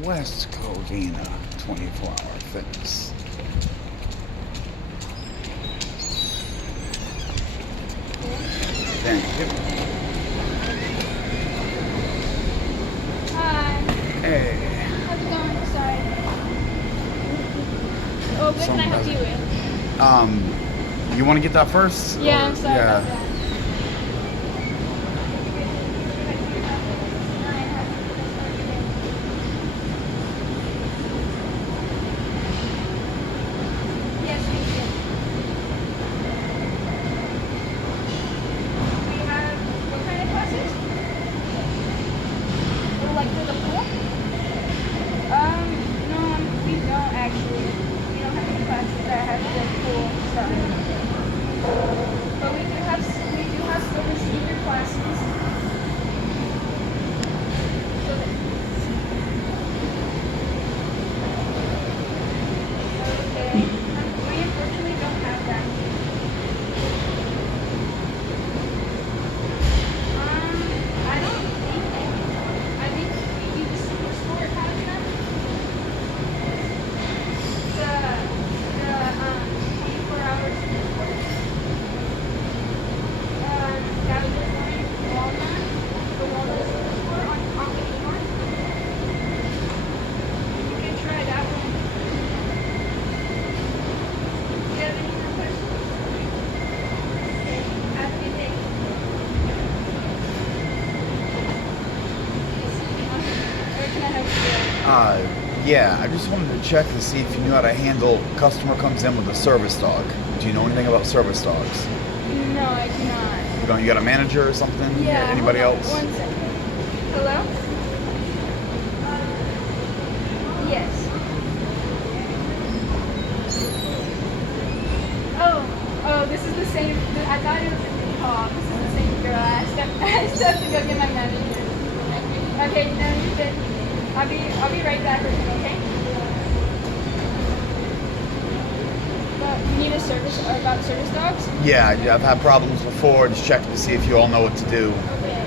West Covina, 24-hour fitness. Thank you. Hi. Hey. How's it going? Sorry. Oh, what can I help you with? You want to get that first? Yeah, Or- I'm sorry about that. Yes, we do. We have what kind of classes? Oh, like for the pool? No, we don't actually. We don't have any classes that have the pool stuff. But we do have silver sneaker classes. Okay. We unfortunately don't have that. I don't think. I think maybe the super sport has them. The 24-hour super sport. That was just going Walnut. The Walnut super sport on the shore. You can try that one. Do you have any more questions? Have a good day. Or can I help you? Yeah, I just wanted to check to see if you knew how to handle customer comes in with a service dog. Do you know anything about service dogs? No, I cannot. You got a manager or something? Yeah. Anybody hold on else? 1 second. Hello? Yes. Oh, this is the same. I thought it was. Oh, this is the same girl. I stepped to go get my manager. Okay, no, you're good. I'll be right back with you. Okay. But you need a service about service dogs? Yeah, I've had problems before. Just checking to see if you all know what to do. Okay.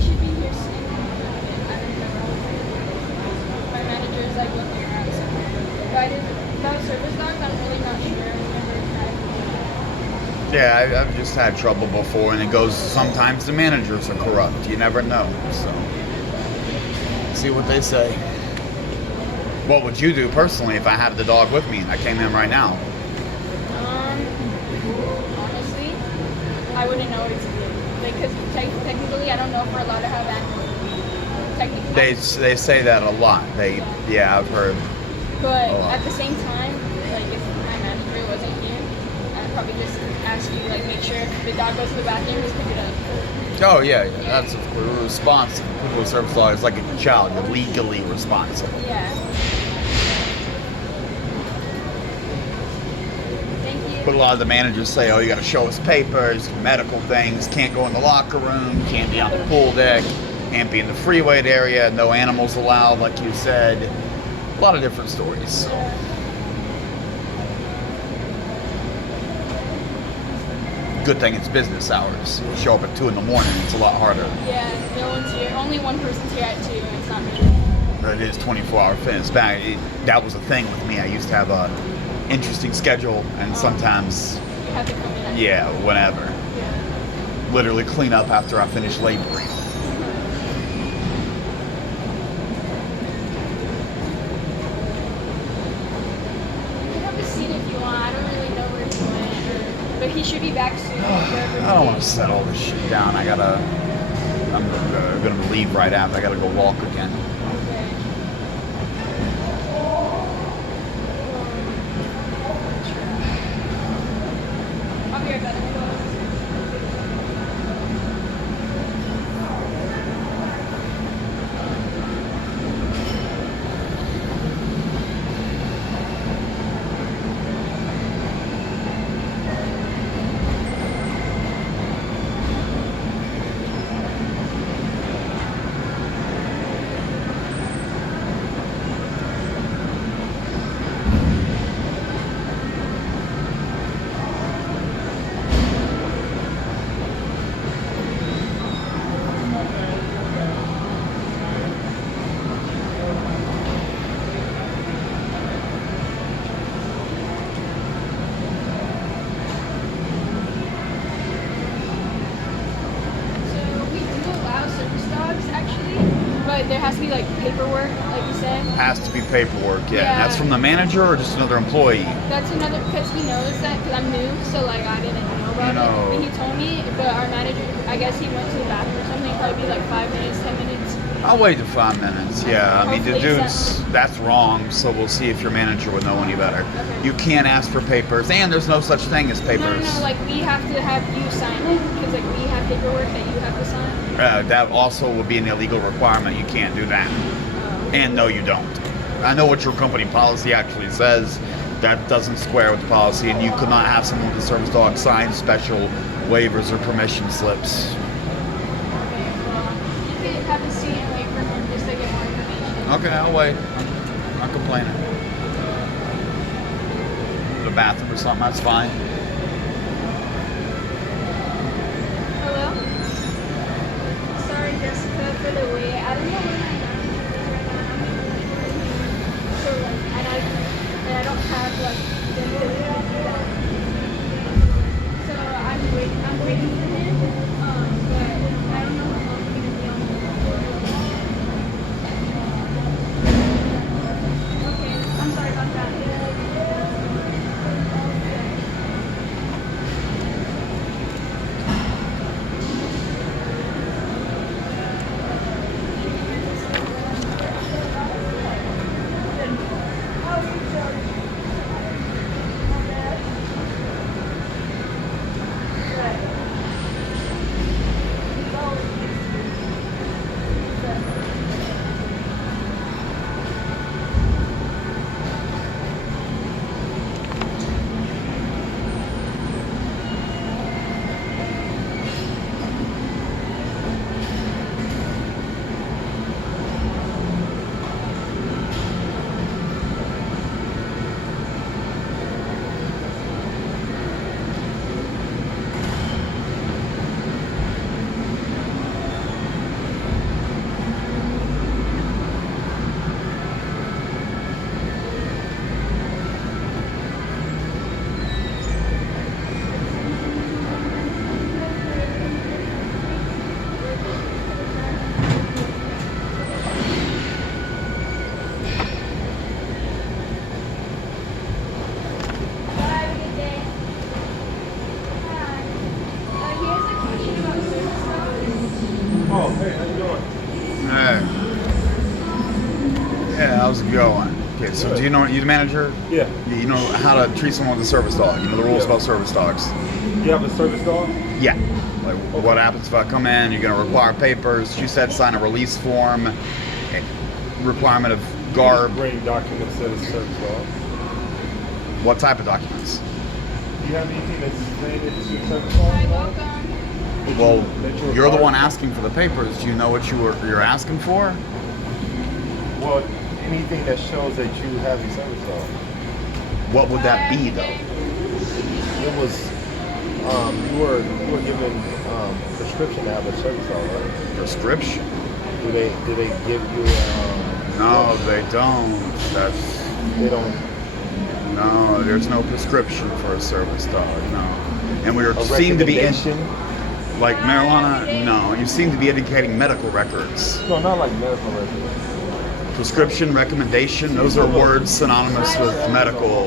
Should be here soon. I don't know. My manager is like looking around somewhere. About service dogs, I'm really not sure. Yeah, I've just had trouble before, and it goes. Sometimes the managers are corrupt. You never know. So, see what they say. What would you do personally if I had the dog with me and I came in right now? Honestly, I wouldn't know what to do. Like, because technically, I don't know if we're allowed to have animals. Technically. They say that a lot. Yeah, I've heard. But a lot. at the same time, like, if my manager wasn't here, I'd probably just ask you, like, make sure if the dog goes to the bathroom, just pick it up. Oh yeah, that's we're responsible. People with service dog is like a child. You're legally responsible. Yeah. Thank you. But a lot of the managers say, "Oh, you got to show us papers, medical things. Can't go in the locker room. Can't be on the pool deck. Can't be in the free weight area. No animals allowed," like you said. A lot of different stories. So. Good thing it's business hours. You show up at 2 in the morning, it's a lot harder. Yeah, no one's here. Only one person's here at 2, and it's not me. But it is 24-hour fitness. That was a thing with me. I used to have a interesting schedule, and sometimes, You have to come in. yeah, whenever. Yeah. Literally clean up after I finish laboring. You can have a seat if you want. I don't really know where he went, but he should be back soon. I don't want to set all this shit down. I'm gonna leave right after. I gotta go walk again. Okay. I'll be right back. Has to be paperwork, yeah. Yeah. And that's from the manager or just another employee? That's another, because he knows that, because I'm new, so like I didn't know about it. And he told me, but our manager, I guess he went to the bathroom or something, probably be like 5 minutes, 10 minutes. I'll wait to 5 minutes, yeah. I mean, the Hopefully dude's, that's wrong, so we'll see if your manager would know any better. Okay. You can't ask for papers, and there's no such thing as papers. No, like we have to have you sign it, because like we have paperwork that you have to sign. That also would be an illegal requirement. You can't do that. And no, you don't. I know what your company policy actually says. That doesn't square with the policy, and you could not have someone with a service dog sign special waivers or permission slips. Okay, well, you can have a seat and wait for him just to get more information. Okay, I'll wait. I'm not complaining. The bathroom or something, that's fine. Hello? Sorry, Jessica, for the wait. I don't know where my manager is right now. So, like, and I don't have, like, the ability to do that. So, I'm waiting for him, but I don't know how long he's going to be on the phone. Okay, I'm sorry about that. Oh, hey, how you doing? Hey. Yeah, how's it going? Okay, so do you know, you the manager? Yeah. You know how to treat someone with a service dog. You know the rules about service dogs. You have a service dog? Yeah. Like, what happens if I come in? You're going to require papers. You said sign a release form. Requirement of garb. Bring documents that is service dog. What type of documents? Do you have anything that's saying that it's your service Hi, dog? welcome. Well, That you're the required? one asking for the papers. Do you know what you're asking for? Well, anything that shows that you have a service dog. What would that be, though? It was, you were given prescription to have a service dog, right? Prescription? Do they give you? No, they don't. They don't. No, there's no prescription for a service dog. No. And we A seem to be in, recommendation? like marijuana. No, you seem to be indicating medical records. No, not like medical records. Prescription, recommendation. Those are words synonymous with medical.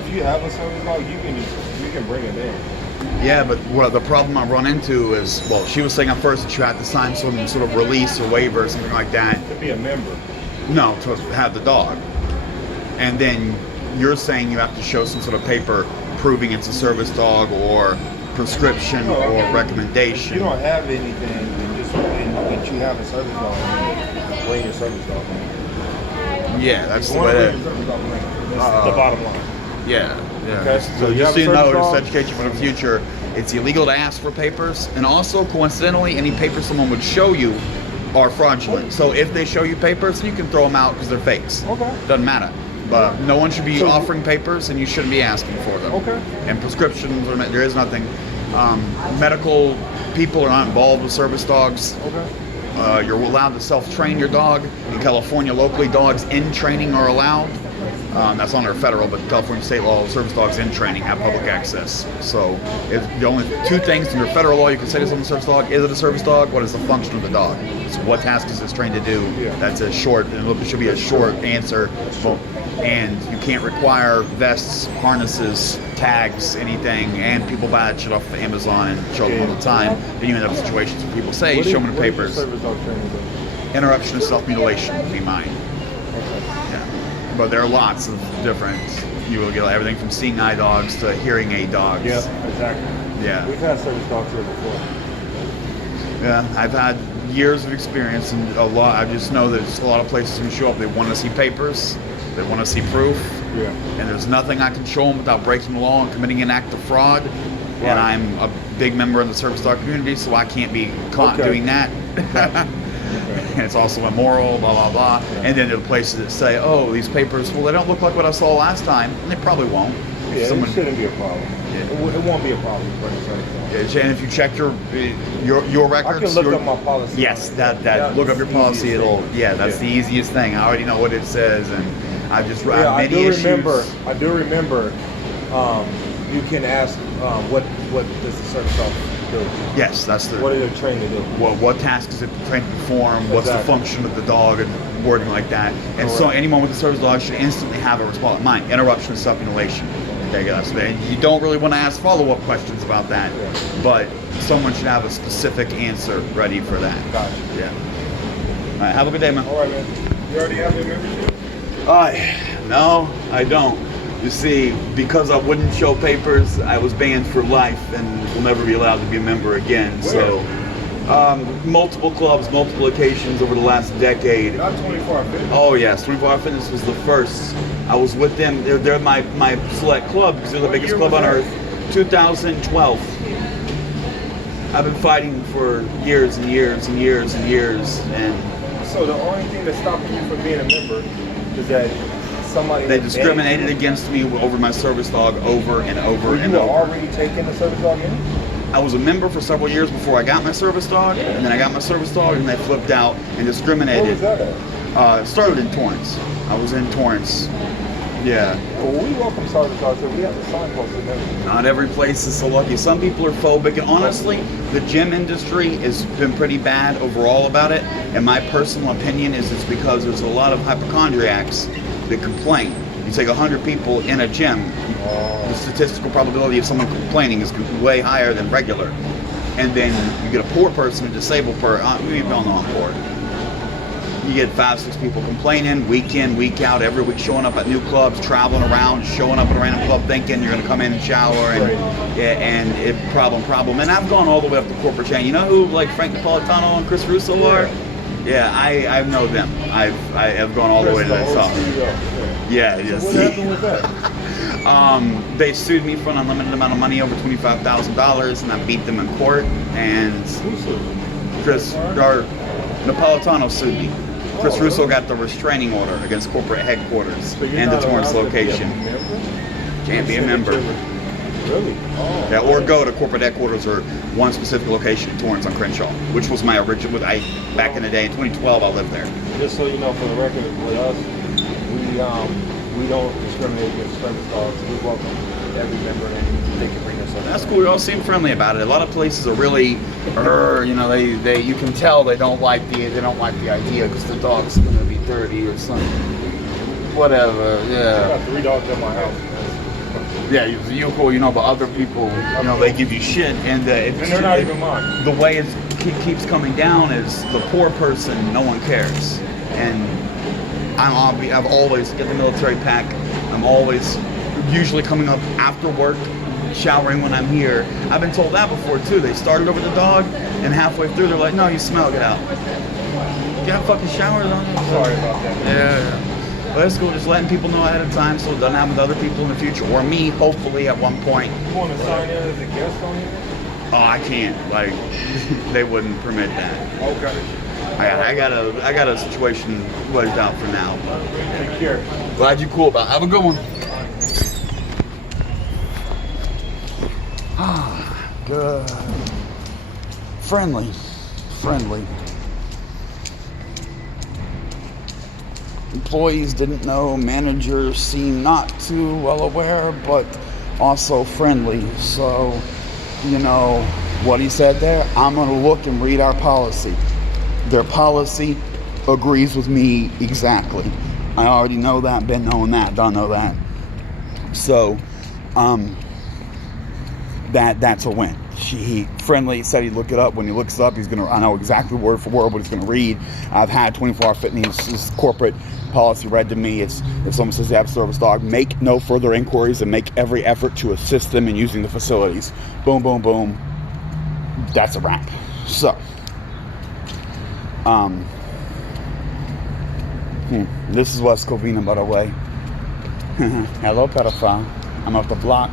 If you have a service dog, you can bring it in. Yeah, but well, the problem I run into is, well, she was saying at first that you had to sign some sort of release or waiver or something like that. To be a member. No, to have the dog. And then you're saying you have to show some sort of paper proving it's a service dog or prescription or If recommendation. you don't have anything, then just that you have a service dog, bring your service dog in. Yeah, that's You the want way to that. bring your service dog in. That's the bottom line. Yeah, yeah. Okay, So so you just have so you a know, service just dog? educate you for the future. It's illegal to ask for papers, and also coincidentally, any papers someone would show you are fraudulent. So if they show you papers, you can throw them out because they're fakes. Okay. Doesn't matter. But no one should be So- offering papers, and you shouldn't be asking for them. Okay. And prescriptions, there is nothing. Medical people are not involved with service dogs. Okay. You're allowed to self-train your dog. In California, locally, dogs in training are allowed. That's under federal, but California state law, service dogs in training have public access. So the only two things in your federal law you can say to someone's service dog: is it a service dog? What is the function of the dog? So what task is it trained to do? Yeah. That's a short. It should be a short answer. And you can't require vests, harnesses, tags, anything. And people buy that shit off of Amazon and show them all the time. Then you end up in situations where people say, "Show me the papers." Service dog training do? Interruption and self-mutilation would be mine. Okay. Yeah. But there are lots of different. You will get everything from seeing eye dogs to hearing aid dogs. Yeah, exactly. Yeah. We've had service dogs here before. Yeah, I've had years of experience and a lot. I just know that it's a lot of places who show up. They want to see papers. They want to see proof. Yeah. And there's nothing I can show them without breaking the law and committing an act of fraud. Right. And I'm a big member of the service dog community, so I can't be caught Okay. doing that. And it's also immoral, blah, blah, blah. Yeah. And then there are places that say, oh, these papers, well, they don't look like what I saw last time. And they probably won't. If Yeah, someone- it shouldn't be a problem. Yeah. It won't be a problem for the service dog. Yeah, and if you check your records, I can look your- up my policy. Yes, that Yeah, look up it's your the policy. easiest It'll thing. that's the easiest thing. I already know what it says, and I've just Yeah, I've I many do issues. remember. You can ask what does the service dog do? Yes, that's the What are they trained to do? what task is it trained to perform? What's the Exactly. function of the dog, and wording like that. And so Correct. anyone with a service dog should instantly have a response. Mine, interruption and self-mutilation. Okay, guys. And you don't really want to ask follow-up questions about that, Yeah. but someone should have a specific answer ready for that. Gotcha. Yeah. All right. Have a good day, man. All right, man. You already have your membership? No, I don't. You see, because I wouldn't show papers, I was banned for life and will never be allowed to be a member again. Where? So, multiple clubs, multiple locations over the last decade. Not 24 Hour Fitness. Oh yes, 24 Hour Fitness was the first. I was with them. They're my select club because they're the What biggest year club was on that? earth. 2012. I've been fighting for years and years and years and years, and So the only thing that's stopping you from being a member is that somebody they banned discriminated you? against me over my service dog over and over Were and you over. already taking the service dog in? I was a member for several years before I got my service dog, and then I got my service dog, and they flipped out and Where was discriminated. that at? It started in Torrance. I was in Torrance. Yeah. Well, we welcome service dogs, so we have to signpost it there. Not every place is so lucky. Some people are phobic, and honestly, the gym industry has been pretty bad overall about it. And my personal opinion is it's because there's a lot of hypochondriacs that complain. You take 100 people in a gym, the statistical probability of someone complaining is way higher than regular. And then you get a poor person, a disabled person. We don't know I'm poor. You get 5-6 people complaining week in, week out, every week, showing up at new clubs, traveling around, showing up at a random club thinking you're going to come in and shower, and Right. yeah, and it problem. And I've gone all the way up the corporate chain. You know who like Frank Napolitano and Chris Russo are? Yeah, I know them. I have gone all the way to the top. Yeah, yes. What happened with that? They sued me for an unlimited amount of money, over $25,000, and I beat them in court. And Who sued? Napolitano sued me. Chris Russo got the restraining order against corporate headquarters So you're and the not Torrance allowed to be a location. member? Can't be a Said that member. you were- Really? Oh. Yeah, or go to corporate headquarters or one specific location in Torrance on Crenshaw, which was my original. Back in the day, in 2012, I lived there. Just so you know, for the record, with us, we don't discriminate against service dogs. We welcome every member, and they can bring us up. That's cool. We all seem friendly about it. A lot of places are really, they you can tell they don't like the idea because the dog's gonna be dirty or something. Whatever. I Yeah. got 3 dogs at my house. Yeah, you cool, but other people, they give you shit, and And they're not even mine. The way it keeps coming down is the poor person, no one cares, and I've always get the military pack. I'm always usually coming up after work, showering when I'm here. I've been told that before too. They started over the dog, and halfway through they're like, "No, you smell. Get out. You have fucking showers on you." Sorry about that. Yeah. But that's cool, just letting people know ahead of time so it doesn't happen with other people in the future, or me, hopefully, at one point. You want to sign in as a guest on here? Oh, I can't. Like, they wouldn't permit that. Okay. I got a situation wedged out for now. But Take care. glad you're cool about it. Have a good one. Good. Friendly. employees didn't know, managers seemed not too well aware, but also friendly. So, you know, what he said there, I'm going to look and read our policy. Their policy agrees with me exactly. I already know that, been knowing that, don't know that. So, that's a win. He friendly said he'd look it up. When he looks it up, he's gonna. I know exactly word for word what he's gonna read. I've had 24 Hour Fitness corporate policy read to me. It's if someone says they have a service dog, make no further inquiries and make every effort to assist them in using the facilities. Boom, boom, boom. That's a wrap. So, this is West Covina, by the way. Hello, pedophile. I'm off the block.